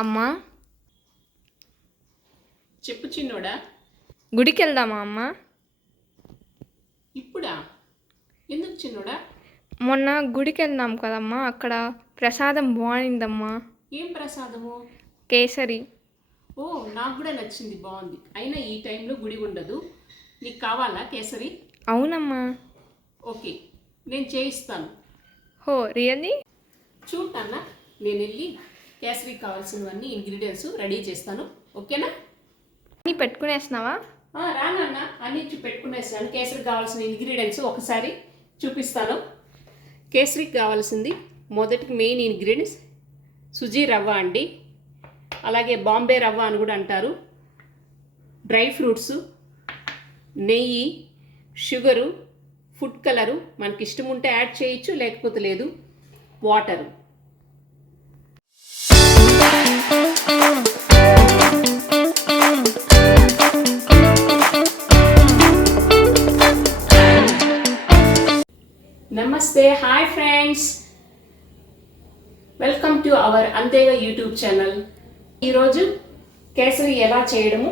అమ్మా. చెప్పు చిన్నోడా. గుడికి వెళ్దామా అమ్మా? ఇప్పుడా? ఎందుకు చిన్నోడా? మొన్న గుడికి వెళ్దాం కదమ్మా అక్కడ ప్రసాదం బాగుందమ్మా ఏం ప్రసాదము? కేసరి. ఓ నాకు కూడా నచ్చింది బాగుంది. అయినా ఈ టైంలో గుడి ఉండదు. నీకు కావాలా కేసరి? అవునమ్మా. ఓకే నేను చేయిస్తాను. హో రియల్లీ? చూడన్నా నేను వెళ్ళి కేసరికి కావాల్సినవన్నీ ఇంగ్రీడియంట్స్ రెడీ చేస్తాను. ఓకేనా? నీ పెట్టుకునేస్తున్నావా ఆ, రా నాన్న అన్ని పెట్టుకునేసాను. కేసరికి కావాల్సిన ఇంగ్రీడియంట్స్ ఒకసారి చూపిస్తాను. కేసరికి కావాల్సింది మొదటికి మెయిన్ ఇంగ్రీడియంట్స్ సుజీ రవ్వ అండి. అలాగే బాంబే రవ్వ అని కూడా అంటారు. డ్రై ఫ్రూట్స్ నెయ్యి షుగరు ఫుడ్ కలరు మనకి ఇష్టం ఉంటే యాడ్ చేయొచ్చు లేకపోతే లేదు. వాటరు. నమస్తే hi friends. Welcome to our అంతేగా యూట్యూబ్ ఛానల్. ఈరోజు కేసరి ఎలా చేయడము?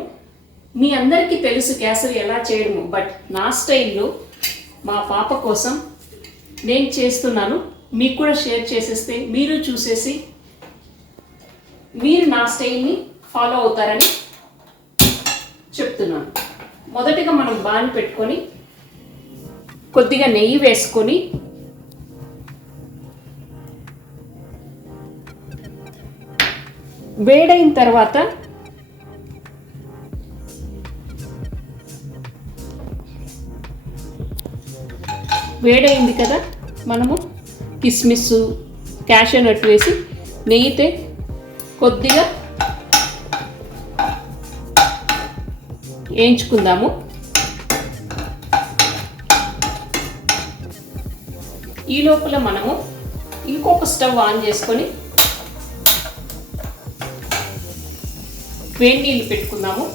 మీ అందరికీ తెలుసు కేసరి ఎలా చేయడము బట్ నా స్టైల్లో మా పాప కోసం నేను చేస్తున్నాను. మీకు కూడా షేర్ చేసేస్తే మీరు చూసేసి మీరు నా స్టైల్ని ఫాలో అవుతారని చెప్తున్నాను. మొదటిగా మనం బాని పెట్టుకొని కొద్దిగా నెయ్యి వేసుకొని వేడైన తర్వాత వేడైంది కదా మనము కిస్మిస్ క్యాష్ నట్ వేసి నెయ్యితే కొద్దిగా వేయించుకుందాము. ఈ లోపల మనము ఇంకొక స్టవ్ ఆన్ చేసుకొని వేడి నీళ్ళు పెట్టుకుందాము.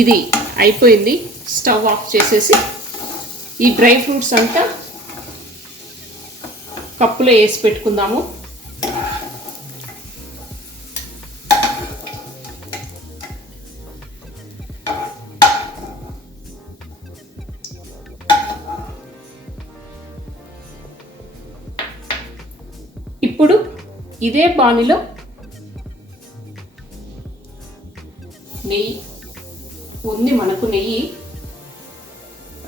ఇది అయిపోయింది. స్టవ్ ఆఫ్ చేసేసి ఈ డ్రై ఫ్రూట్స్ అంతా కప్పులో వేసి పెట్టుకుందాము. ఇప్పుడు ఇదే బాణిలో నెయ్యి ఉంది మనకు నెయ్యి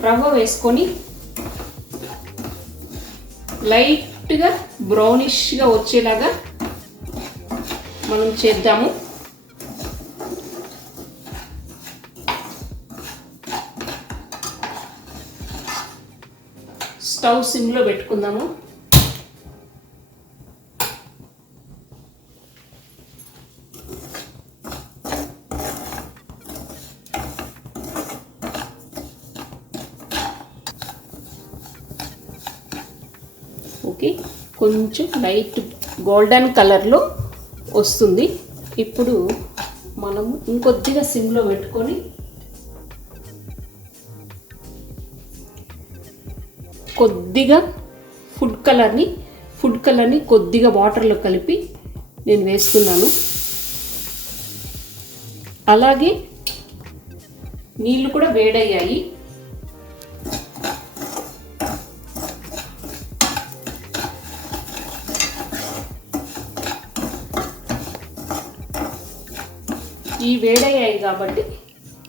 రవ్వ వేసుకొని లైట్గా బ్రౌనిష్గా వచ్చేలాగా మనం చేద్దాము. స్టవ్ సిమ్లో పెట్టుకుందాము. పసుపుకి కొంచెం లైట్ గోల్డెన్ కలర్లో వస్తుంది. ఇప్పుడు మనము ఇంకొద్దిగా సిమ్లో పెట్టుకొని కొద్దిగా ఫుడ్ కలర్ని ఫుడ్ కలర్ని కొద్దిగా వాటర్లో కలిపి నేను వేస్తున్నాను. అలాగే నీళ్ళు కూడా వేడయ్యాయి. ఈ వేడయ్యాయి కాబట్టి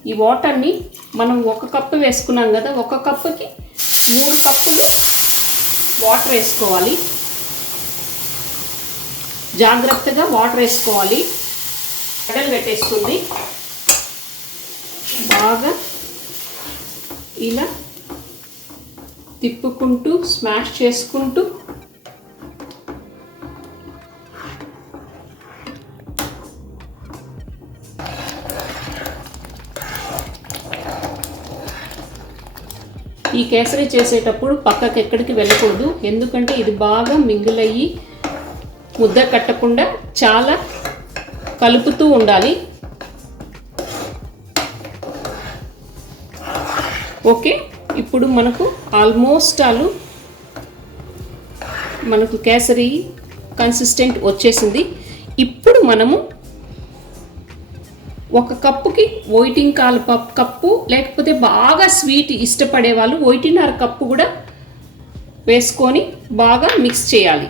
ఈ వాటర్ని మనం ఒక కప్పు వేసుకున్నాం కదా ఒక కప్పుకి మూడు కప్పులు వాటర్ వేసుకోవాలి. జాగ్రత్తగా వాటర్ వేసుకోవాలి. కడలు పెట్టేస్తుంది బాగా ఇలా తిప్పుకుంటూ స్మాష్ చేసుకుంటూ ఈ కేసరి చేసేటప్పుడు పక్కకి ఎక్కడికి వెళ్ళకూడదు. ఎందుకంటే ఇది బాగా మింగిలయ్యి ముద్ద కట్టకుండా చాలా కలుపుతూ ఉండాలి. ఓకే ఇప్పుడు మనకు ఆల్మోస్ట్ ఆలు మనకు కేసరి కన్సిస్టెంట్ వచ్చేసింది. ఇప్పుడు మనము ఒక కప్పుకి వైటింగ్ కాలు పప్ కప్పు లేకపోతే బాగా స్వీట్ ఇష్టపడే వాళ్ళు వైటిన్నర కప్పు కూడా వేసుకొని బాగా మిక్స్ చేయాలి.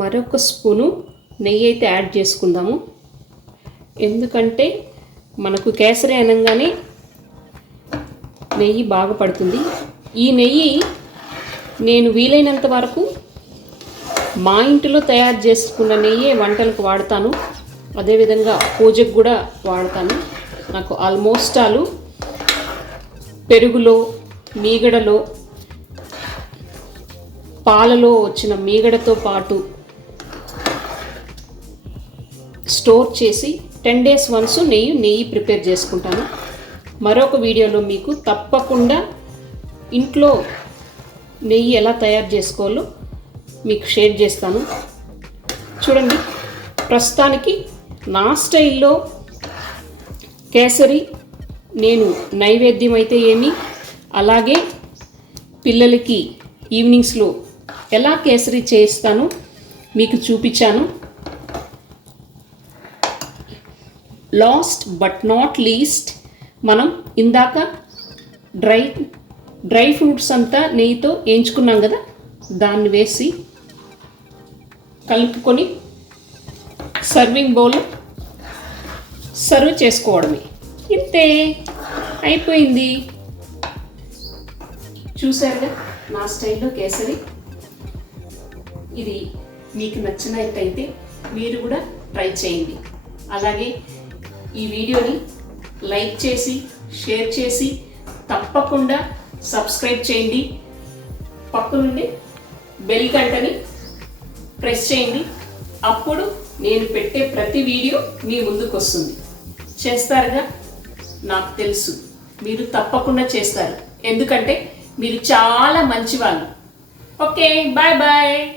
మరొక స్పూను నెయ్యి అయితే యాడ్ చేసుకుందాము. ఎందుకంటే మనకు కేసరి అనగానే నెయ్యి బాగా పడుతుంది. ఈ నెయ్యి నేను వీలైనంత వరకు మా ఇంటిలో తయారు చేసుకున్న నెయ్యే వంటలకు వాడతాను. అదేవిధంగా పూజకు కూడా వాడతాను. నాకు ఆల్మోస్ట్ ఆలు పెరుగులో మీగడలో పాలలో వచ్చిన మీగడతో పాటు స్టోర్ చేసి టెన్ డేస్ వన్స్ నెయ్యి నెయ్యి ప్రిపేర్ చేసుకుంటాను. మరొక వీడియోలో మీకు తప్పకుండా ఇంట్లో నెయ్యి ఎలా తయారు చేసుకోవాలో మీకు షేర్ చేస్తాను. చూడండి ప్రస్తుతానికి నా స్టైల్లో కేసరి నేను నైవేద్యం అయితే ఏమి అలాగే పిల్లలకి ఈవినింగ్స్లో ఎలా కేసరి చేస్తానో మీకు చూపించాను. లాస్ట్ బట్ నాట్ లీస్ట్ మనం ఇందాక డ్రై డ్రై ఫ్రూట్స్ అంతా నెయ్యితో వేయించుకున్నాం కదా దాన్ని వేసి కలుపుకొని సర్వింగ్ బౌల్ సర్వ్ చేసుకోవడమే. ఇంతే. అయిపోయింది. చూసారుగా? నా స్టైల్లో కేసరి. ఇది మీకు నచ్చినట్టయితే మీరు కూడా ట్రై చేయండి. అలాగే ఈ వీడియోని లైక్ చేసి షేర్ చేసి తప్పకుండా సబ్స్క్రైబ్ చేయండి. పక్కనుండి బెల్ గంటని ప్రెస్ చేయండి. అప్పుడు నేను పెట్టే ప్రతి వీడియో మీ ముందుకు వస్తుంది చేస్తారుగా? నాకు తెలుసు. మీరు తప్పకుండా చేస్తారు. ఎందుకంటే మీరు చాలా మంచివాళ్ళు. Okay bye bye.